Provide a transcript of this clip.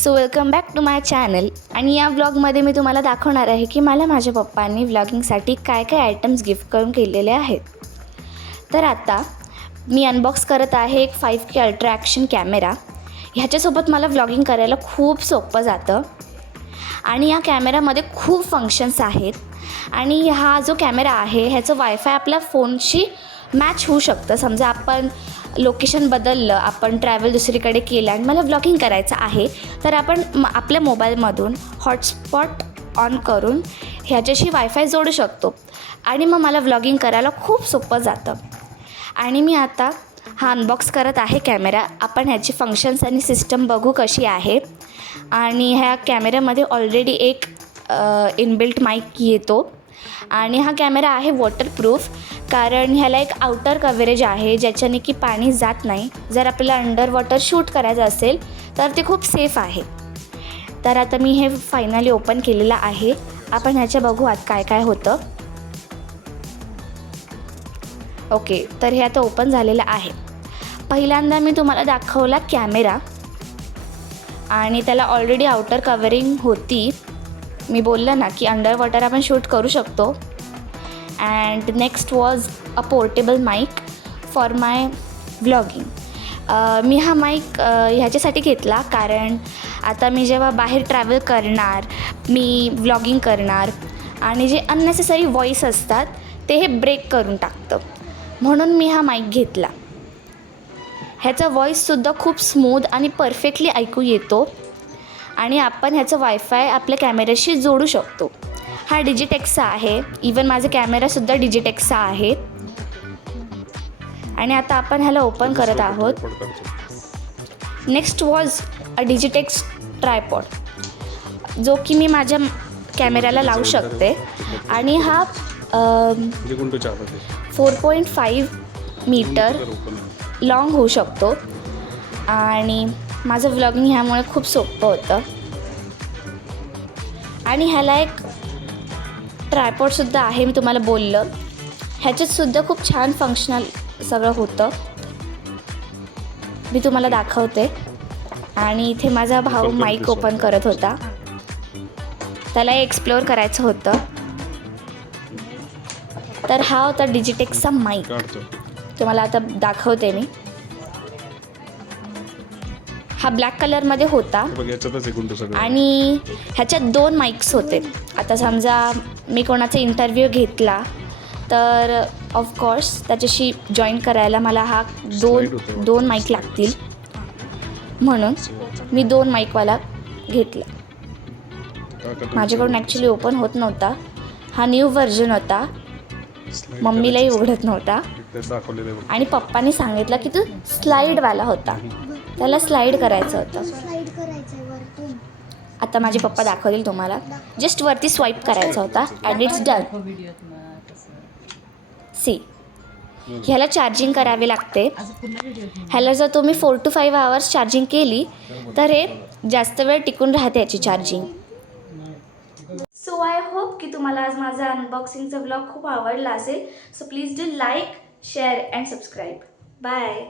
So welcome back to my channel. आणि या व्लॉगमध्ये मी तुम्हाला दाखवणार आहे की मला माझ्या पप्पांनी व्लॉगिंगसाठी काय काय आयटम्स गिफ्ट करून केलेले आहेत. तर आता मी अनबॉक्स करत आहे एक 5K अल्ट्रा ॲक्शन कॅमेरा. ह्याच्यासोबत मला व्लॉगिंग करायला खूप सोपं जातं आणि या कॅमेऱ्यामध्ये खूप फंक्शन्स आहेत. आणि हा जो कॅमेरा आहे ह्याचं वायफाय आपल्या फोनशी मॅच होऊ शकतं. समजा आपण लोकेशन बदललं, आपण ट्रॅव्हल दुसरीकडे केलं आणि मला व्लॉगिंग करायचं आहे, तर आपण आपल्या मोबाईलमधून हॉटस्पॉट ऑन करून ह्याच्याशी वायफाय जोडू शकतो आणि मग मला व्लॉगिंग करायला खूप सोपं जातं. आणि मी आता हा अनबॉक्स करत आहे कॅमेरा. आपण ह्याची फंक्शन्स आणि सिस्टम बघू कशी आहे. आणि ह्या कॅमेऱ्यामध्ये ऑलरेडी एक इनबिल्ट माईक येतो आणि हा कॅमेरा आहे वॉटरप्रूफ, कारण ह्याला एक आउटर कव्हरेज आहे ज्याच्याने की पाणी जात नाही. जर आपल्याला अंडर वॉटर शूट करायचं असेल तर ते खूप सेफ आहे. तर आता मी हे फायनली ओपन केलेलं आहे. आपण ह्याच्या बघू आत काय काय होतं. ओके, तर हे आता ओपन झालेलं आहे. पहिल्यांदा मी तुम्हाला दाखवला कॅमेरा आणि त्याला ऑलरेडी आउटर कव्हरिंग होती. मी बोललं ना की अंडर वॉटर आपण शूट करू शकतो. And next was a portable mic for my vlogging. मी हा माईक ह्याच्यासाठी घेतला कारण आता मी जेव्हा बाहेर ट्रॅव्हल करणार, मी व्लॉगिंग करणार आणि जे अननेसेसरी व्हॉईस असतात ते हे ब्रेक करून टाकतं, म्हणून मी हा माईक घेतला. ह्याचा व्हॉईससुद्धा खूप स्मूथ आणि परफेक्टली ऐकू येतो आणि आपण ह्याचं वायफाय आपल्या कॅमेऱ्याशी जोडू शकतो. हा डिजिटेक्सचा आहे. इवन माझा कॅमेरासुद्धा डिजिटेक्सचा आहे. आणि आता आपण ह्याला ओपन करत आहोत. Next was a Digitex tripod, जो की मी माझ्या कॅमेऱ्याला लावू शकते. आणि हा 4.5 मीटर लॉंग होऊ शकतो आणि माझं व्लॉगिंग ह्यामुळे खूप सोपं होतं. आणि ह्याला एक ट्रायपॉडसुद्धा आहे, मी तुम्हाला बोललं. ह्याच्यातसुद्धा खूप छान फंक्शनल सगळं होतं. मी तुम्हाला दाखवते. आणि इथे माझा भाऊ माईक ओपन करत होता, त्याला एक्सप्लोअर करायचं होतं. तर हा होता डिजिटेक्सचा माईक. तुम्हाला आता दाखवते मी. हा ब्लॅक कलरमध्ये होता आणि ह्याच्यात 2 माईक्स होते. आता समजा मी कोणाचा इंटरव्ह्यू घेतला तर ऑफकोर्स त्याच्याशी जॉईन करायला मला हा दोन माईक लागतील, म्हणून मी 2 माईकवाला घेतला. माझ्याकडून ॲक्च्युली ओपन होत नव्हता. हा न्यू व्हर्जन होता, मम्मीलाही उघडत नव्हता. आणि पप्पानी सांगितलं की तू स्लाईडवाला होता, त्याला स्लाईड करायचं होतं. आता माझे पप्पा दाखवतील तुम्हाला. जस्ट वरती स्वाईप करायचा होता अँड इट्स डन. सी, ह्याला चार्जिंग करावे लागते. ह्याला जर तुम्ही 4 to 5 आवर्स चार्जिंग केली तर हे जास्त वेळ टिकून राहते याची चार्जिंग. सो आय होप की तुम्हाला आज माझा अनबॉक्सिंगचा व्लॉग खूप आवडला असेल. So please do like, share and subscribe. Bye.